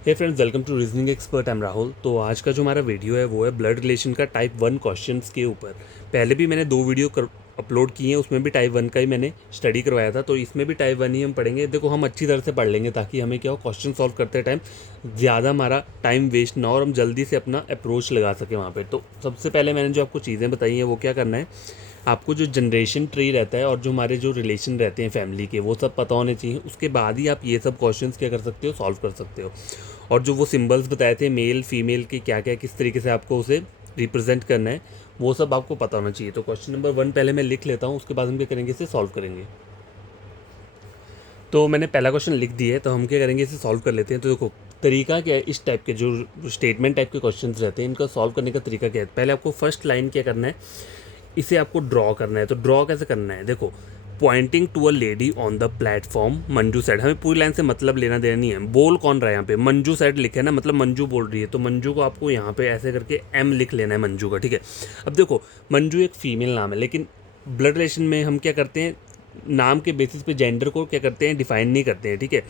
Hey friends, welcome to reasoning expert. I am Rahul. तो आज का जो हमारा वीडियो है वो है ब्लड रिलेशन का टाइप 1 क्वेश्चंस के ऊपर। पहले भी मैंने 2 वीडियो अपलोड किए हैं, उसमें भी टाइप 1 का ही मैंने स्टडी करवाया था। तो इसमें भी टाइप 1 ही हम पढ़ेंगे। देखो, हम अच्छी तरह से पढ़ लेंगे ताकि हमें क्या हो, क्वेश्चन सॉल्व करते टाइम ज़्यादा हमारा टाइम वेस्ट ना हो और हम जल्दी से अपना अप्रोच लगा सकें वहाँ पर। तो सबसे पहले मैंने जो आपको चीज़ें बताई हैं वो क्या करना है, आपको जो जनरेशन ट्री रहता है और जो हमारे जो रिलेशन रहते हैं फैमिली के, वो सब पता होने चाहिए। उसके बाद ही आप ये सब क्वेश्चंस क्या कर सकते हो, सॉल्व कर सकते हो। और जो वो सिंबल्स बताए थे मेल फीमेल के, क्या क्या किस तरीके से आपको उसे रिप्रेजेंट करना है, वो सब आपको पता होना चाहिए। तो क्वेश्चन नंबर 1 पहले मैं लिख लेता हूँ, उसके बाद हम क्या करेंगे, इसे सॉल्व करेंगे। तो मैंने पहला क्वेश्चन लिख दिया है, तो हम क्या करेंगे, इसे सॉल्व कर लेते हैं। तो देखो, तरीका क्या है, इस टाइप के जो स्टेटमेंट टाइप के क्वेश्चंस रहते हैं, इनका सॉल्व करने का तरीका क्या है। पहले आपको फर्स्ट लाइन क्या करना है, इसे आपको ड्रॉ करना है। तो ड्रॉ कैसे करना है, देखो, pointing to a lady on the platform, Manju said. हमें पूरी लाइन से मतलब लेना देना नहीं है। बोल कौन रहा है यहाँ पे, मंजू साइड लिखे है ना, मतलब मंजू बोल रही है। तो मंजू को आपको यहाँ पे ऐसे करके एम लिख लेना है मंजू का, ठीक है। अब देखो, मंजू एक फीमेल नाम है, लेकिन ब्लड रिलेशन में हम क्या करते हैं, नाम के बेसिस पे जेंडर को क्या करते हैं, डिफाइन नहीं करते हैं, ठीक है।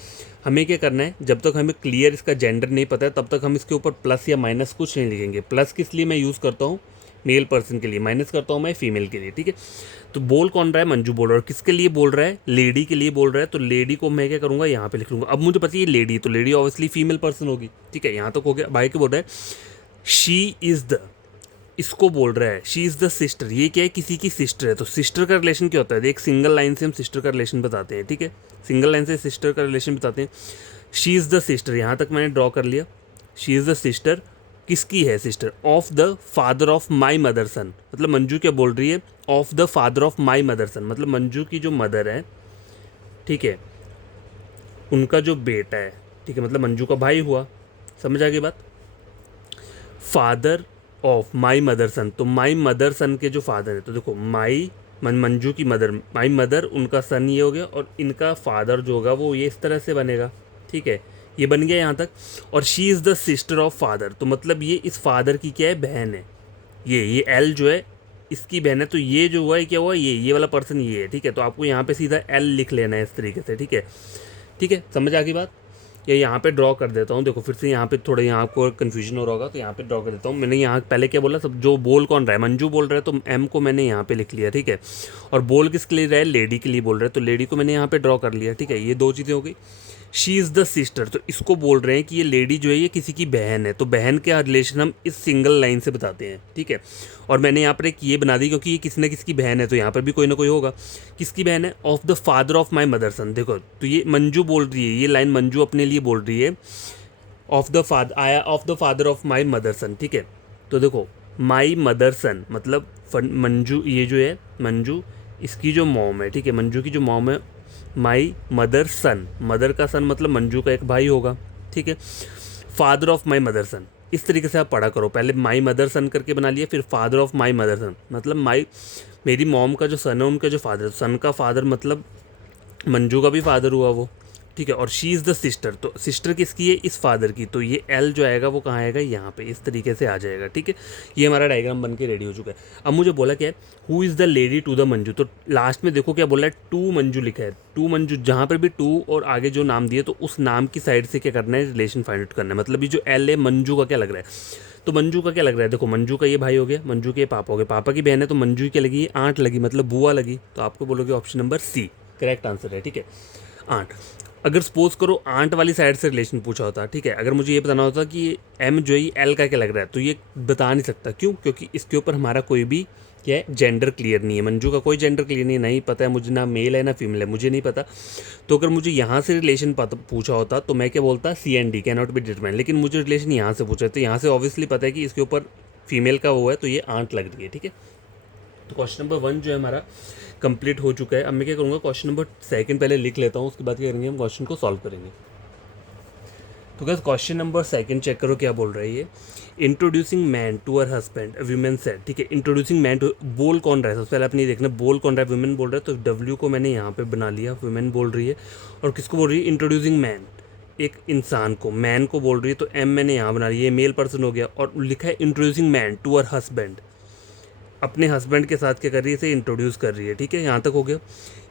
हमें क्या करना है, जब तक हमें क्लियर इसका जेंडर नहीं पता है तब तक हम इसके ऊपर प्लस या माइनस कुछ नहीं लिखेंगे। प्लस किस लिए मैं यूज़ करता हूँ, मेल पर्सन के लिए, माइनस करता हूँ मैं फीमेल के लिए, ठीक है। तो बोल कौन रहा है, मंजू बोल रहा है। और किसके लिए बोल रहा है, लेडी के लिए बोल रहा है। तो लेडी को मैं क्या करूँगा, यहाँ पे लिख लूँगा। अब मुझे पता है ये लेडी, तो लेडी ऑब्वियसली फीमेल पर्सन होगी, ठीक है। यहाँ तक हो गया। भाई को बोल रहा है शी इज़ द, इसको बोल रहा है शी इज़ द सिस्टर। ये क्या है, किसी की सिस्टर है। तो सिस्टर का रिलेशन क्या होता है, एक सिंगल लाइन से हम सिस्टर का रिलेशन बताते हैं, ठीक है। सिंगल लाइन से सिस्टर का रिलेशन बताते हैं। शी इज़ द सिस्टर, यहाँ तक मैंने ड्रॉ कर लिया। शी इज़ द सिस्टर, किसकी है, sister of the father of my mother सन। मतलब मंजू क्या बोल रही है, of the father of my mother सन, मतलब मंजू की जो मदर है, ठीक है, उनका जो बेटा है, ठीक है, मतलब मंजू का भाई हुआ। समझ आ गई बात। फादर ऑफ माई मदर सन, तो माई मदर सन के जो फादर है, तो देखो माई मंजू की मदर, माई मदर, उनका सन ये हो गया, और इनका फादर जो होगा वो ये इस तरह से बनेगा, ठीक है। ये बन गया यहाँ तक। और she is the sister of father, तो मतलब ये इस फादर की क्या है, बहन है। ये एल जो है इसकी बहन है। तो ये जो हुआ है, क्या हुआ, ये वाला पर्सन ये है, ठीक है। तो आपको यहाँ पे सीधा एल लिख लेना है इस तरीके से, ठीक है। ठीक है, समझ आ गई बात। या यहाँ पे ड्रॉ कर देता हूँ। देखो फिर से यहाँ पे थोड़ा, यहाँ आपको कन्फ्यूजन हो रहा होगा, तो यहाँ पे ड्रॉ कर देता हूँ। मैंने यहाँ पहले क्या बोला, सब जो बोल कौन रहा है, मंजू बोल रहा है, तो एम को मैंने यहाँ पे लिख लिया, ठीक है। और बोल किसके लिए रहा है, लेडी के लिए बोल रहा है, तो लेडी को मैंने यहाँ पे ड्रॉ कर लिया, ठीक है। ये 2 चीज़ें हो गई। शी इज़ द सिस्टर, तो इसको बोल रहे हैं कि ये लेडी जो है ये किसी की बहन है। तो बहन का रिलेशन हम इस सिंगल लाइन से बताते हैं, ठीक है। और मैंने यहाँ पर एक ये बना दी क्योंकि ये किसी न किसी की बहन है, तो यहाँ पर भी कोई ना कोई होगा। किसकी बहन है, of the father of my mother सन। देखो, तो ये मंजू बोल रही है, ये लाइन मंजू अपने लिए बोल रही है, ऑफ द फादर, आया of the father of my mother सन, ठीक है। तो देखो, माई मदर सन मतलब मंजू, ये जो है मंजू, इसकी जो मॉम है, ठीक है, मंजू की जो मॉम है, माई मदर सन, मदर का सन मतलब मंजू का एक भाई होगा, ठीक है। फादर ऑफ माई मदर सन, इस तरीके से आप पढ़ा करो। पहले माई मदर सन करके बना लिया, फिर फादर ऑफ माई मदर सन, मतलब माई, मेरी मॉम का जो सन है उनका जो फादर है, सन का फादर मतलब मंजू का भी फादर हुआ वो, ठीक है। और शी इज़ द सिस्टर, तो सिस्टर किसकी है, इस फादर की। तो ये एल जो आएगा वो कहाँ आएगा, यहाँ पे इस तरीके से आ जाएगा, ठीक है। ये हमारा डायग्राम बन के रेडी हो चुका है। अब मुझे बोला क्या है, who is the lady to the Manju. तो लास्ट में देखो क्या बोला है, टू मंजू लिखा है। टू मंजू, जहाँ पर भी टू और आगे जो नाम दिए, तो उस नाम की साइड से क्या करना है, रिलेशन फाइंड आउट करना है। मतलब ये जो एल है, मंजू का क्या लग रहा है, तो मंजू का क्या लग रहा है, देखो मंजू का ये भाई हो गया, मंजू के पापा हो गए, पापा की बहन है, तो मंजू की क्या लगी, आंट लगी, मतलब बुआ लगी। तो आपको बोलोगे option number C correct answer है, ठीक है, आंट। अगर सपोज करो आंट वाली साइड से रिलेशन पूछा होता, ठीक है, अगर मुझे ये बताना होता कि एम जो है एल का क्या लग रहा है, तो ये बता नहीं सकता। क्यों, क्योंकि इसके ऊपर हमारा कोई भी क्या है, जेंडर क्लियर नहीं है। मंजू का कोई जेंडर क्लियर नहीं पता है मुझे, ना मेल है ना फीमेल है, मुझे नहीं पता। तो अगर मुझे यहाँ से रिलेशन पूछा होता तो मैं क्या बोलता, C and D cannot be determine. लेकिन मुझे रिलेशन यहाँ से पूछा है, तो यहाँ से ऑब्वियसली पता है कि इसके ऊपर फीमेल का वो है, तो ये आंट लग रही है, ठीक है। तो क्वेश्चन नंबर 1 जो है हमारा कंप्लीट हो चुका है। अब मैं क्या करूँगा, क्वेश्चन नंबर 2 पहले लिख लेता हूँ, उसके बाद क्या करेंगे, हम क्वेश्चन को सॉल्व करेंगे। तो क्या क्वेश्चन नंबर 2 चेक करो क्या बोल रहा है ये, introducing man to her husband women said, ठीक है। इंट्रोड्यूसिंग मैन टू, बोल कौन रहा है, सबसे पहले अपनी देखना बोल कौन रहा है, वुमेन बोल रहा है, तो डब्ल्यू को मैंने यहाँ पे बना लिया, वुमेन बोल रही है। और किसको बोल रही है, इंट्रोड्यूसिंग मैन, एक इंसान को, मैन को बोल रही है, तो एम मैंने यहाँ बना लिया, ये मेल पर्सन हो गया। और लिखा है introducing man to her husband, अपने हस्बैंड के साथ क्या कर रही है, इसे इंट्रोड्यूस कर रही है, ठीक है। यहाँ तक हो गया।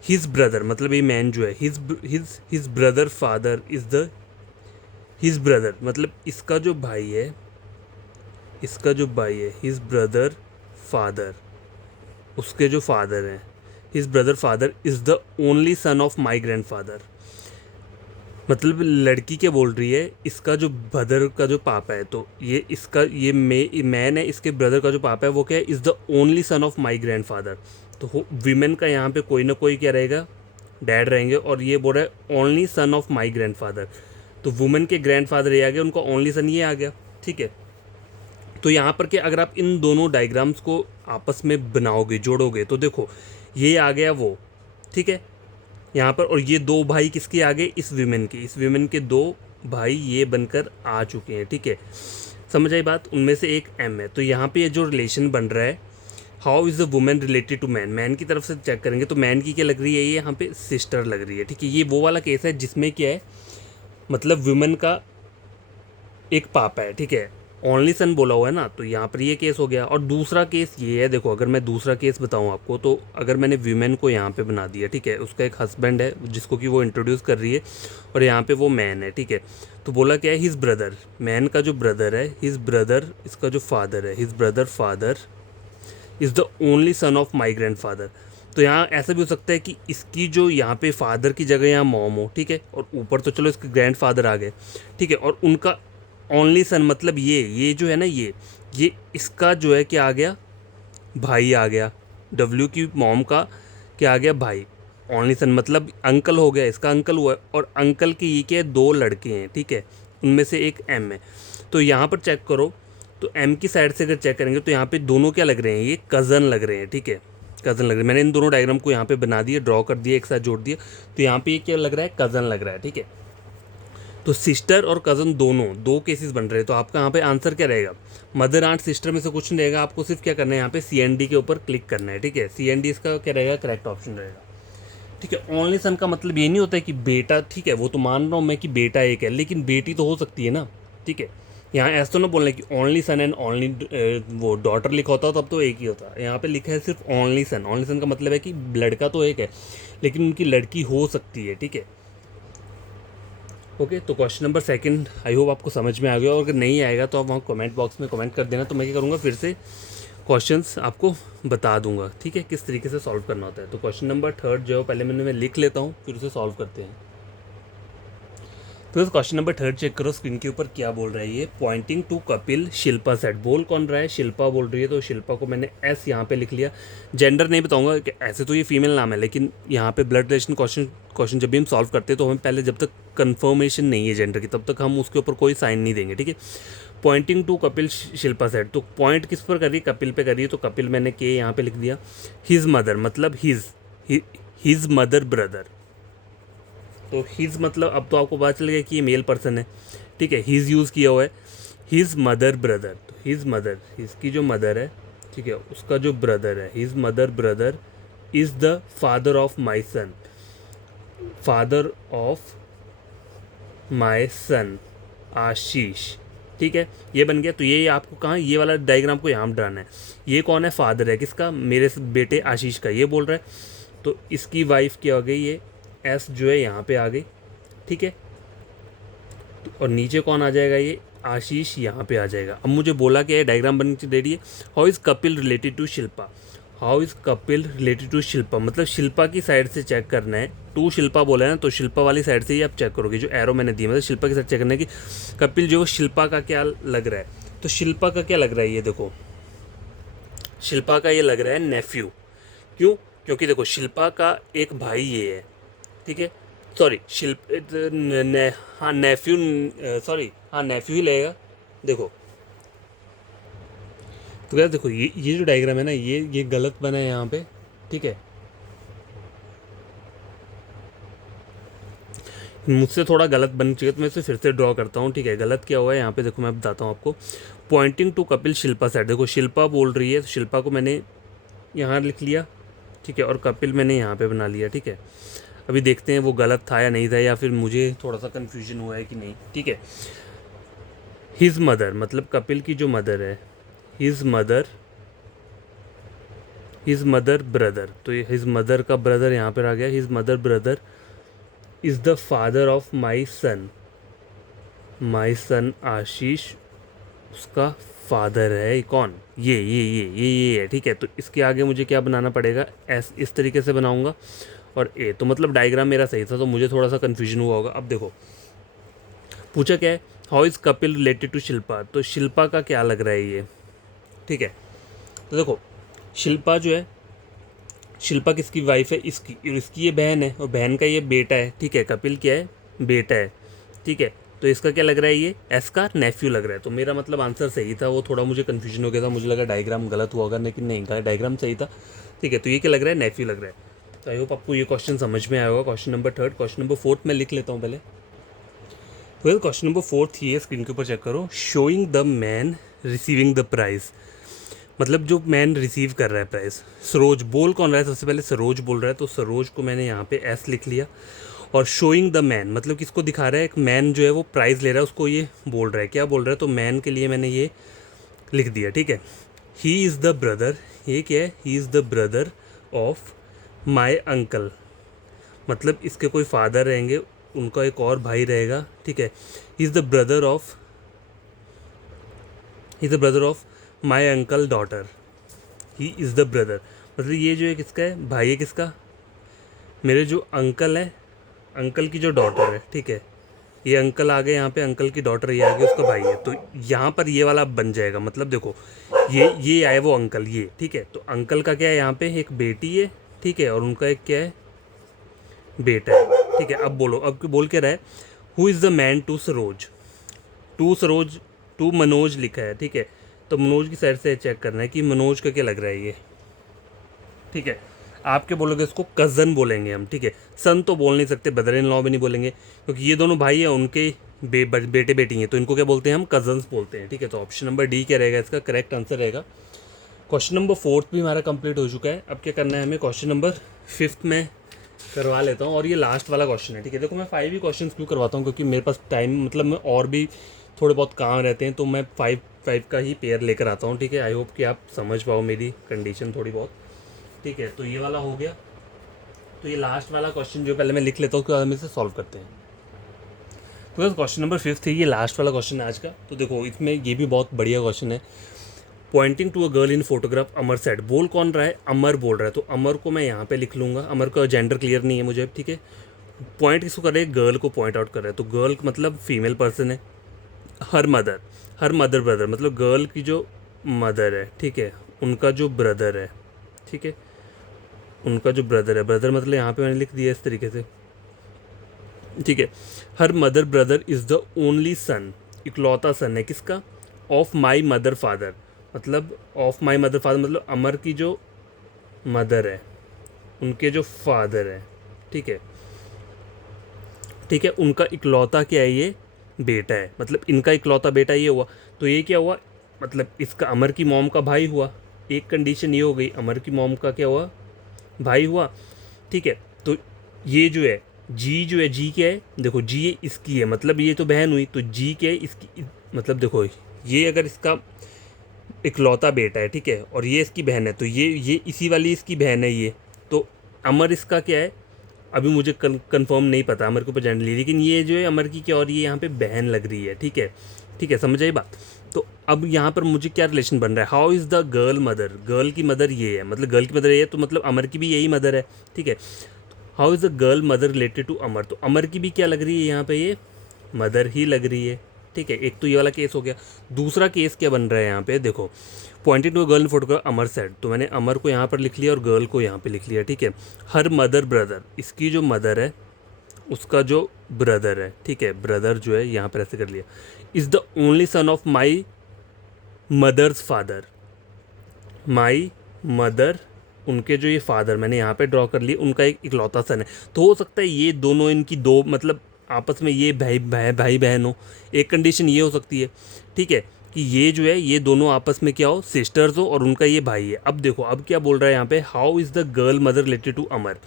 हिज ब्रदर, मतलब ये मैन जो है, his brother father is the his brother मतलब इसका जो भाई है, हिज ब्रदर फादर, उसके जो फादर हैं, his brother father is the only son of my grand father. मतलब लड़की क्या बोल रही है, इसका जो ब्रदर का जो पापा है, तो ये इसका ये मैन है, इसके ब्रदर का जो पापा है वो क्या है, is the only son of my grand father. तो वीमेन का यहाँ पे कोई ना कोई क्या रहेगा, डैड रहेंगे, और ये बोल रहा है only son of my grand father. तो वुमेन के ग्रैंड फादर ये आ गया, उनका ओनली सन ये आ गया, ठीक है। तो यहाँ पर क्या, अगर आप इन दोनों डायग्राम्स को आपस में बनाओगे, जोड़ोगे, तो देखो ये आ गया वो, ठीक है यहाँ पर, और ये दो भाई किसके आ गए, इस वीमेन के दो भाई ये बनकर आ चुके हैं, ठीक है। समझ आई बात, उनमें से एक एम है। तो यहाँ पे ये जो रिलेशन बन रहा है, how is the woman related to man, man की तरफ से चेक करेंगे तो मैन की क्या लग रही है, ये यहाँ पे सिस्टर लग रही है, ठीक है। ये वो वाला केस है जिसमें क्या है, मतलब वुमेन का एक पापा है, ठीक है, ओनली सन बोला हुआ है ना, तो यहाँ पर ये केस हो गया। और दूसरा केस ये है, देखो अगर मैं दूसरा केस बताऊँ आपको, तो अगर मैंने वीमेन को यहाँ पे बना दिया, ठीक है, उसका एक हस्बैंड है जिसको कि वो इंट्रोड्यूस कर रही है, और यहाँ पे वो मैन है, ठीक है। तो बोला क्या है, हिज ब्रदर, मैन का जो ब्रदर है, हिज ब्रदर, इसका जो फादर है, his brother father is the only son of my grand father. तो यहाँ ऐसा भी हो सकता है कि इसकी जो यहाँ पे फादर की जगह यहाँ मॉम हो, ठीक है, और ऊपर तो चलो इसके ग्रैंड फादर आ गए, ठीक है, और उनका ओनली सन मतलब ये जो है ना, ये इसका जो है क्या आ गया, भाई आ गया, डब्ल्यू की मॉम का क्या आ गया, भाई। ओनली सन मतलब अंकल हो गया, इसका अंकल हुआ, और अंकल के ये क्या है, दो लड़के हैं, ठीक है, उनमें से एक एम है। तो यहाँ पर चेक करो, तो एम की साइड से अगर चेक करेंगे तो यहाँ पे दोनों क्या लग रहे हैं, ये कज़न लग रहे हैं, ठीक है, कज़न लग रहे हैं। मैंने इन दोनों डायग्राम को यहाँ पे बना दिया, ड्रॉ कर दिया, एक साथ जोड़ दिया, तो यहाँ पे ये क्या लग रहा है, कज़न लग रहा है, ठीक है। तो सिस्टर और कज़न दोनों दो केसेस बन रहे हैं। तो आपका यहाँ पे आंसर क्या रहेगा, मदर आंट सिस्टर में से कुछ नहीं रहेगा, आपको सिर्फ क्या करना है, यहाँ पे CND के ऊपर क्लिक करना है, ठीक है। CND इसका क्या रहेगा, करेक्ट ऑप्शन रहेगा, ठीक है। ओनली सन का मतलब ये नहीं होता है कि बेटा, ठीक है, वो तो मान रहा हूँ मैं कि बेटा एक है, लेकिन बेटी तो हो सकती है ना, ठीक है। यहाँ ऐसा तो ना बोलना कि ओनली सन एंड ओनली वो डॉटर लिखा होता तब तो एक ही होता है। यहाँ पे लिखा है सिर्फ ओनली सन। ओनली सन का मतलब है कि लड़का तो एक है, लेकिन उनकी लड़की हो सकती है, ठीक है। ओके, तो question number second I hope आपको समझ में आ गया, और अगर नहीं आएगा तो आप वहाँ कमेंट बॉक्स में कमेंट कर देना, तो मैं क्या करूँगा, फिर से क्वेश्चंस आपको बता दूंगा, ठीक है, किस तरीके से सॉल्व करना होता है। तो क्वेश्चन नंबर थर्ड जो है पहले मैं लिख लेता हूँ, फिर उसे सॉल्व करते हैं। तो क्वेश्चन नंबर थर्ड चेक करो स्क्रीन के ऊपर क्या बोल रहा है, ये pointing to Kapil Shilpa said, बोल कौन रहा है, शिल्पा बोल रही है, तो शिल्पा को मैंने एस यहाँ पे लिख लिया। जेंडर नहीं बताऊंगा कि ऐसे तो ये फीमेल नाम है, लेकिन यहाँ पे ब्लड रिलेशन क्वेश्चन जब भी हम सॉल्व करते हैं तो हमें पहले जब तक कन्फर्मेशन नहीं है जेंडर की, तब तक हम उसके ऊपर कोई साइन नहीं देंगे, ठीक है। Pointing to Kapil Shilpa said, तो पॉइंट किस पर कर रही है, कपिल पे कर रही है, तो कपिल मैंने के यहाँ पे लिख दिया। हिज मदर मतलब हिज मदर ब्रदर, तो हिज मतलब अब तो आपको पता चल गया कि ये मेल पर्सन है, ठीक है, हिज यूज़ किया हुआ है। हिज मदर ब्रदर, तो हिज मदर, इसकी जो मदर है, ठीक है, उसका जो ब्रदर है, his mother brother is the father of my son, father of my son Ashish, ठीक है, ये बन गया। तो ये आपको कहाँ, ये वाला डायग्राम को यहाँ बनाना है। ये कौन है, फादर है किसका, मेरे बेटे आशीष का, ये बोल रहा है। तो इसकी वाइफ क्या हो गई, ये एस जो है यहाँ पे आ गई, ठीक है। और नीचे कौन आ जाएगा, ये आशीष यहाँ पे आ जाएगा। अब मुझे बोला कि डायग्राम बन के दे रही है, how is Kapil related to Shilpa, how is Kapil related to Shilpa, मतलब शिल्पा की साइड से चेक करना है। टू शिल्पा बोला है ना, तो शिल्पा वाली साइड से ही आप चेक करोगे, जो एरो मैंने दिया मतलब शिल्पा की साइड चेक करना है कि कपिल जो शिल्पा का क्या लग रहा है। तो शिल्पा का क्या लग रहा है, ये देखो शिल्पा का ये लग रहा है नेफ्यू। क्यों, क्योंकि देखो शिल्पा का एक भाई ये है, ठीक है, सॉरी हाँ नेफ्यू, सॉरी हाँ नेफ्यू ही लगेगा। देखो तो क्या, देखो ये जो डायग्राम है ना, ये गलत बना है यहाँ पे, ठीक है, मुझसे थोड़ा गलत बन चुका है, तो मैं इसे फिर से ड्रॉ करता हूँ, ठीक है। गलत क्या हुआ है यहाँ पे, देखो मैं बताता हूँ आपको। Pointing to Kapil Shilpa said, देखो शिल्पा बोल रही है, तो शिल्पा को मैंने यहाँ लिख लिया, ठीक है, और कपिल मैंने यहाँ पे बना लिया, ठीक है। अभी देखते हैं वो गलत था या नहीं था, या फिर मुझे थोड़ा सा कन्फ्यूजन हुआ है कि नहीं, ठीक है। हिज मदर मतलब कपिल की जो मदर है, हिज मदर ब्रदर, तो ये हिज मदर का ब्रदर यहाँ पर आ गया। His mother brother is the father of my son, my son Ashish उसका फादर है कौन, ये है, ठीक है। तो इसके आगे मुझे क्या बनाना पड़ेगा, एस इस तरीके से बनाऊंगा और ए। तो मतलब डायग्राम मेरा सही था, तो मुझे थोड़ा सा कन्फ्यूजन हुआ होगा। अब देखो पूछा क्या है, how is Kapil related to Shilpa, तो शिल्पा का क्या लग रहा है ये, ठीक है। तो देखो शिल्पा जो है, शिल्पा किसकी वाइफ है, इसकी, और इसकी ये बहन है और बहन का ये बेटा है, ठीक है। कपिल क्या है, बेटा है, ठीक है। तो इसका क्या लग रहा है, ये एस का नेफ्यू लग रहा है। तो मेरा मतलब आंसर सही था, वो थोड़ा मुझे कन्फ्यूजन हो गया था, मुझे लगा डायग्राम गलत हुआ होगा, लेकिन नहीं, डायग्राम सही था, ठीक है। तो ये क्या लग रहा है, नेफ्यू लग रहा है। तो आई होप आपको ये क्वेश्चन समझ में आया होगा। क्वेश्चन नंबर 3, क्वेश्चन नंबर 4 मैं लिख लेता हूँ पहले। तो क्वेश्चन नंबर 4 ये स्क्रीन के ऊपर चेक करो, showing the man receiving the prize, मतलब जो मैन रिसीव कर रहा है प्राइस, सरोज बोल कौन रहा है, सबसे पहले सरोज बोल रहा है, तो सरोज को मैंने यहाँ पे एस लिख लिया। और शोइंग द मैन मतलब किसको दिखा रहा है, एक मैन जो है वो प्राइज़ ले रहा है, उसको ये बोल रहा है, क्या बोल रहा है, तो मैन के लिए मैंने ये लिख दिया, ठीक है। ही इज़ द ब्रदर, ये क्या है, he is the brother of my uncle, मतलब इसके कोई फादर रहेंगे, उनका एक और भाई रहेगा, ठीक है। He is the brother of, he is the brother of my uncle daughter, he is the brother, मतलब ये जो है किसका है, भाई है किसका, मेरे जो अंकल है, अंकल की जो डॉटर है, ठीक है। ये अंकल आ गए यहाँ पे, अंकल की डॉटर ये आ गई, उसका भाई है। तो यहाँ पर ये वाला बन जाएगा, मतलब देखो ये आए वो अंकल, ये ठीक है। तो अंकल का क्या है, यहाँ पे एक बेटी है, ठीक है, और उनका एक क्या है, बेटा है, ठीक है। अब बोलो, अब बोल के रहा है, who is the man to Saroj, to Saroj, to Manoj लिखा है, ठीक है। तो मनोज की साइड से चेक करना है कि मनोज का क्या लग रहा है ये, ठीक है। आप क्या बोलोगे, इसको कज़न बोलेंगे हम, ठीक है। सन तो बोल नहीं सकते, ब्रदर इन लॉ भी नहीं बोलेंगे, क्योंकि ये दोनों भाई हैं, उनके बेटे बेटी हैं, तो इनको क्या बोलते हैं, हम कज़न्स बोलते हैं, ठीक है। तो ऑप्शन नंबर डी क्या रहेगा, इसका करेक्ट आंसर रहेगा। क्वेश्चन नंबर 4 भी हमारा कंप्लीट हो चुका है। अब क्या करना है हमें, क्वेश्चन नंबर 5 में करवा लेता हूँ, और ये लास्ट वाला क्वेश्चन है, ठीक है। देखो मैं 5 ही क्वेश्चन क्यों करवाता हूँ, क्योंकि मेरे पास टाइम, मतलब मैं और भी थोड़े बहुत काम रहते हैं, तो मैं 5 का ही पेयर लेकर आता हूँ, ठीक है। आई होप कि आप समझ पाओ मेरी कंडीशन थोड़ी बहुत, ठीक है। तो ये वाला हो गया। तो ये लास्ट वाला क्वेश्चन जो पहले मैं लिख लेता हूँ, उसके बाद हम इसे सॉल्व करते हैं। तो क्वेश्चन नंबर 5 है, ये लास्ट वाला क्वेश्चन है आज का। तो देखो इसमें ये भी बहुत बढ़िया क्वेश्चन है। Pointing to a girl in photograph, Amar said, बोल कौन रहा है, अमर बोल रहा है। तो अमर को मैं यहाँ पे लिख लूँगा, अमर का जेंडर क्लियर नहीं है मुझे, ठीक है। पॉइंट किसको कर रहे हैं, गर्ल को पॉइंट आउट कर रहा है। तो गर्ल मतलब फीमेल पर्सन है। Her mother, her mother brother, मतलब गर्ल की जो मदर है, ठीक है, उनका जो ब्रदर है, ठीक है, उनका जो ब्रदर है, ब्रदर मतलब यहाँ पे मैंने लिख दिया इस तरीके से, ठीक है। Her mother brother is the only सन, इकलौता सन है किसका, ऑफ माई मदर फादर, मतलब ऑफ माई मदर फादर मतलब अमर की जो मदर है, उनके जो फादर है, ठीक है, ठीक है। उनका इकलौता क्या है, ये बेटा है, मतलब इनका इकलौता बेटा ये हुआ। तो ये क्या हुआ, मतलब इसका अमर की मॉम का भाई हुआ। एक कंडीशन ये हो गई, अमर की मॉम का क्या हुआ, भाई हुआ, ठीक है। तो ये जो है जी, जो है जी क्या है, देखो जी ये इसकी है, मतलब ये तो बहन हुई, तो जी क्या है इसकी, मतलब देखो ये अगर इसका इकलौता बेटा है, ठीक है, और ये इसकी बहन है, तो ये इसी वाली इसकी बहन है ये। तो अमर इसका क्या है, अभी मुझे कंफर्म नहीं पता अमर के ऊपर जेंडर, लेकिन ये जो है अमर की क्या, और ये यहाँ पे बहन लग रही है, ठीक है, ठीक है, समझ आई बात। तो अब यहाँ पर मुझे क्या रिलेशन बन रहा है, how is the girl mother, girl की मदर ये है, मतलब गर्ल की मदर ये है, तो मतलब अमर की भी यही मदर है, ठीक है। How is the girl mother related to Amar, तो अमर की भी क्या लग रही है यहाँ पे, ये मदर ही लग रही है, ठीक है। एक तो ये वाला केस हो गया। दूसरा केस क्या बन रहा है यहाँ पे, देखो pointing to girl photograph Amar said, तो मैंने अमर को यहाँ पर लिख लिया और गर्ल को यहाँ पे लिख लिया, ठीक है। हर मदर ब्रदर, इसकी जो मदर है उसका जो ब्रदर है, ठीक है, ब्रदर जो है यहाँ पर ऐसे कर लिया, is the only son of my mother's father, my mother, उनके जो ये फादर मैंने यहाँ पे ड्रॉ कर लिए, उनका एक इकलौता सन है। तो हो सकता है ये दोनों, इनकी दो मतलब आपस में ये भाई बहन हो। एक कंडीशन ये हो सकती है, ठीक है, कि ये जो है ये दोनों आपस में क्या हो, सिस्टर्स हो, और उनका ये भाई है। अब देखो अब क्या बोल रहा है यहाँ पे, how is the girl mother related to Amar,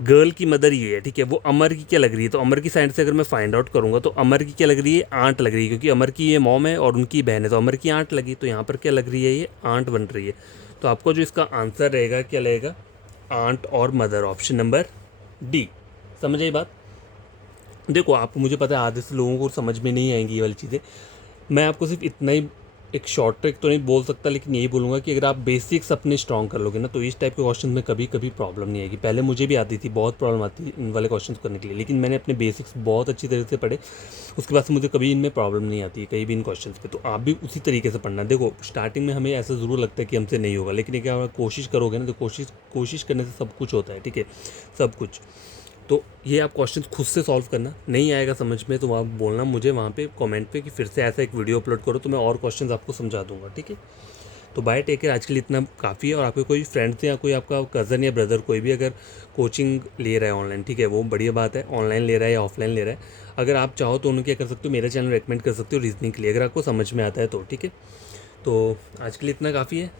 girl की मदर ये है, ठीक है, वो अमर की क्या लग रही है, तो अमर की साइड से अगर मैं फाइंड आउट करूँगा तो अमर की क्या लग रही है, आंट लग रही है, क्योंकि अमर की ये मॉम है और उनकी बहन है, तो अमर की आंट लगी, तो यहाँ पर क्या लग रही है, ये आंट बन रही है। तो आपको जो इसका आंसर रहेगा क्या लगेगा, आंट और मदर, ऑप्शन नंबर डी। समझ आई बात। देखो आप, मुझे पता है आधे से लोगों को समझ में नहीं आएंगी ये वाली चीज़ें। मैं आपको सिर्फ इतना ही, एक शॉर्ट ट्रिक तो नहीं बोल सकता, लेकिन यही बोलूँगा कि अगर आप बेसिक्स अपने स्ट्रॉन्ग कर लोगे ना, तो इस टाइप के क्वेश्चन में कभी कभी प्रॉब्लम नहीं आएगी। पहले मुझे भी आती थी, बहुत प्रॉब्लम आती थी इन वाले क्वेश्चन करने के लिए, लेकिन मैंने अपने बेसिक्स बहुत अच्छी तरह से पढ़े, उसके बाद से मुझे कभी इनमें प्रॉब्लम नहीं आती है कहीं भी इन क्वेश्चन पे। तो आप भी उसी तरीके से पढ़ना। देखो स्टार्टिंग में हमें ऐसा ज़रूर लगता है कि हमसे नहीं होगा, लेकिन अगर आप कोशिश करोगे ना, तो कोशिश करने से सब कुछ होता है, ठीक है, सब कुछ। तो ये आप क्वेश्चन खुद से सॉल्व करना। नहीं आएगा समझ में तो आप बोलना मुझे वहाँ पे कमेंट पे कि फिर से ऐसा एक वीडियो अपलोड करो, तो मैं और क्वेश्चंस आपको समझा दूंगा, ठीक है। तो बाय टेक केयर, आज के लिए इतना काफ़ी है। और आपके कोई फ्रेंड्स या कोई आपका कज़न या ब्रदर कोई भी अगर कोचिंग ले रहा है ऑनलाइन, ठीक है, वो बढ़िया बात है, ऑनलाइन ले रहा है या ऑफलाइन ले रहा है, अगर आप चाहो तो उन्हें क्या कर सकते हो, मेरा चैनल रेकमेंड कर सकते हो रीजनिंग के लिए, अगर आपको समझ में आता है तो, ठीक है। तो आज के लिए इतना काफ़ी है,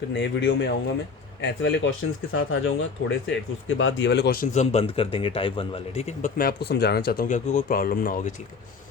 फिर नए वीडियो में आऊँगा मैं, ऐसे वाले क्वेश्चंस के साथ आ जाऊँगा थोड़े से, फिर उसके बाद ये वाले क्वेश्चंस हम बंद कर देंगे टाइप 1 वाले, ठीक है। बस मैं आपको समझाना चाहता हूँ कि आपको कोई प्रॉब्लम ना होगी, ठीक है।